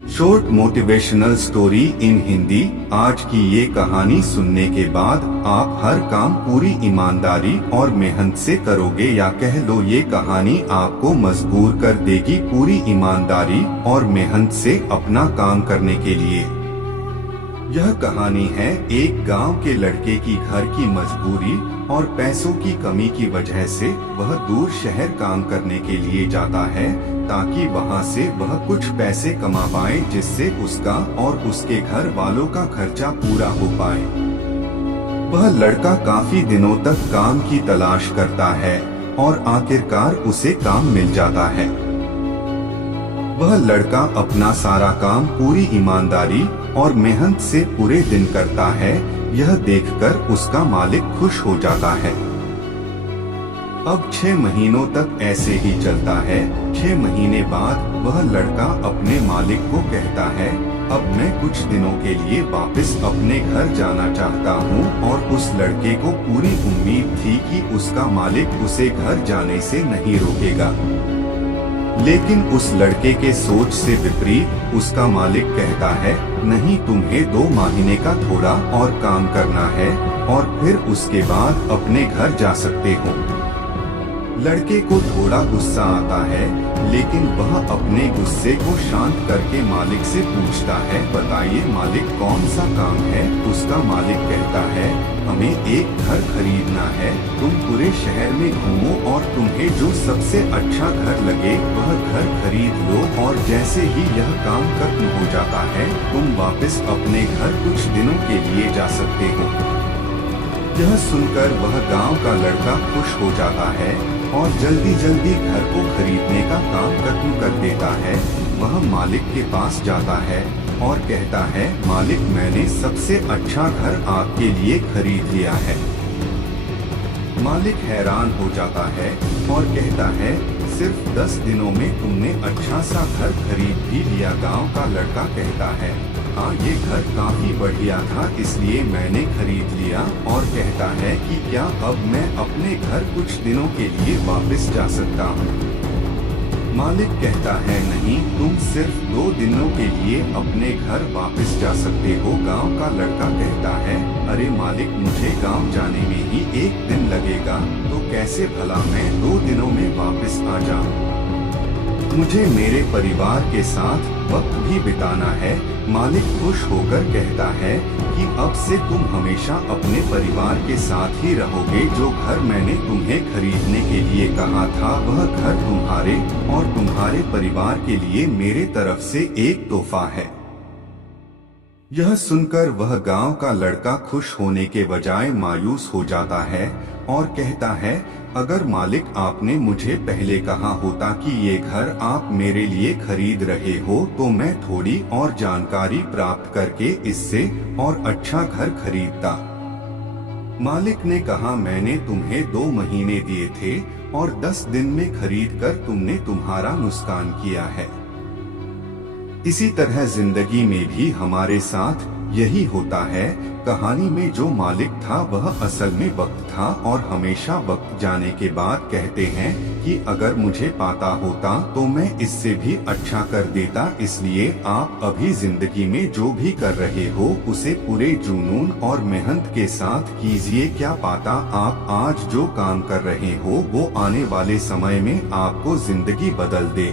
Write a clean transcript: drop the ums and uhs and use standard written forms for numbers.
Short motivational story in Hindi. आज की ये कहानी सुनने के बाद आप हर काम पूरी ईमानदारी और मेहनत से करोगे, या कह लो ये कहानी आपको मजबूर कर देगी पूरी ईमानदारी और मेहनत से अपना काम करने के लिए। यह कहानी है एक गांव के लड़के की घर की मजबूरी और पैसों की कमी की वजह से वह दूर शहर काम करने के लिए जाता है, ताकि वहां से वह कुछ पैसे कमा पाए, जिससे उसका और उसके घर वालों का खर्चा पूरा हो पाए। वह लड़का काफी दिनों तक काम की तलाश करता है और आखिरकार उसे काम मिल जाता है। वह लड़का अपना सारा काम पूरी ईमानदारी और मेहनत से पूरे दिन करता है। यह देखकर उसका मालिक खुश हो जाता है। अब 6 महीनों तक ऐसे ही चलता है। 6 महीने बाद वह लड़का अपने मालिक को कहता है, अब मैं कुछ दिनों के लिए वापस अपने घर जाना चाहता हूँ। और उस लड़के को पूरी उम्मीद थी कि उसका मालिक उसे घर जाने से नहीं रोकेगा, लेकिन उस लड़के के सोच से विपरीत उसका मालिक कहता है, नहीं, तुम्हें 2 महीने का थोड़ा और काम करना है और फिर उसके बाद अपने घर जा सकते हो। लड़के को थोड़ा गुस्सा आता है, लेकिन वह अपने गुस्से को शांत करके मालिक से पूछता है, बताइए मालिक, कौन सा काम है। उसका मालिक कहता है, हमें एक घर खरीदना है। तुम पूरे शहर में घूमो और तुम्हें जो सबसे अच्छा घर लगे वह घर खरीद लो, और जैसे ही यह काम खत्म हो जाता है तुम वापस अपने घर कुछ दिनों के लिए जा सकते हो। यह सुनकर वह गांव का लड़का खुश हो जाता है और जल्दी जल्दी घर को खरीदने का काम खत्म कर देता है। वह मालिक के पास जाता है और कहता है, मालिक, मैंने सबसे अच्छा घर आपके लिए खरीद लिया है। मालिक हैरान हो जाता है और कहता है, सिर्फ 10 दिनों में तुमने अच्छा सा घर खरीद भी लिया। गांव का लड़का कहता है, हाँ, ये घर काफी बढ़िया था, इसलिए मैंने खरीद लिया। और कहता है कि क्या अब मैं अपने घर कुछ दिनों के लिए वापस जा सकता हूँ। मालिक कहता है, नहीं, तुम सिर्फ 2 दिनों के लिए अपने घर वापस जा सकते हो। गांव का लड़का कहता है, अरे मालिक, मुझे गांव जाने में ही 1 दिन लगेगा, तो कैसे भला मैं 2 दिनों में वापस आ जाऊं। मुझे मेरे परिवार के साथ वक्त भी बिताना है। मालिक खुश होकर कहता है कि अब से तुम हमेशा अपने परिवार के साथ ही रहोगे। जो घर मैंने तुम्हें खरीदने के लिए कहा था वह घर तुम्हारे और तुम्हारे परिवार के लिए मेरे तरफ से एक तोहफा है। यह सुनकर वह गांव का लड़का खुश होने के बजाय मायूस हो जाता है और कहता है, अगर मालिक, आपने मुझे पहले कहा होता कि ये घर आप मेरे लिए खरीद रहे हो, तो मैं थोड़ी और जानकारी प्राप्त करके इससे और अच्छा घर खरीदता। मालिक ने कहा, मैंने तुम्हें 2 महीने दिए थे और 10 दिन में खरीदकर तुमने तुम्हारा नुकसान किया है। इसी तरह जिंदगी में भी हमारे साथ यही होता है। कहानी में जो मालिक था वह असल में वक्त था, और हमेशा वक्त जाने के बाद कहते हैं कि अगर मुझे पता होता तो मैं इससे भी अच्छा कर देता। इसलिए आप अभी जिंदगी में जो भी कर रहे हो उसे पूरे जुनून और मेहनत के साथ कीजिए। क्या पता आप आज जो काम कर रहे हो वो आने वाले समय में आपको जिंदगी बदल दे।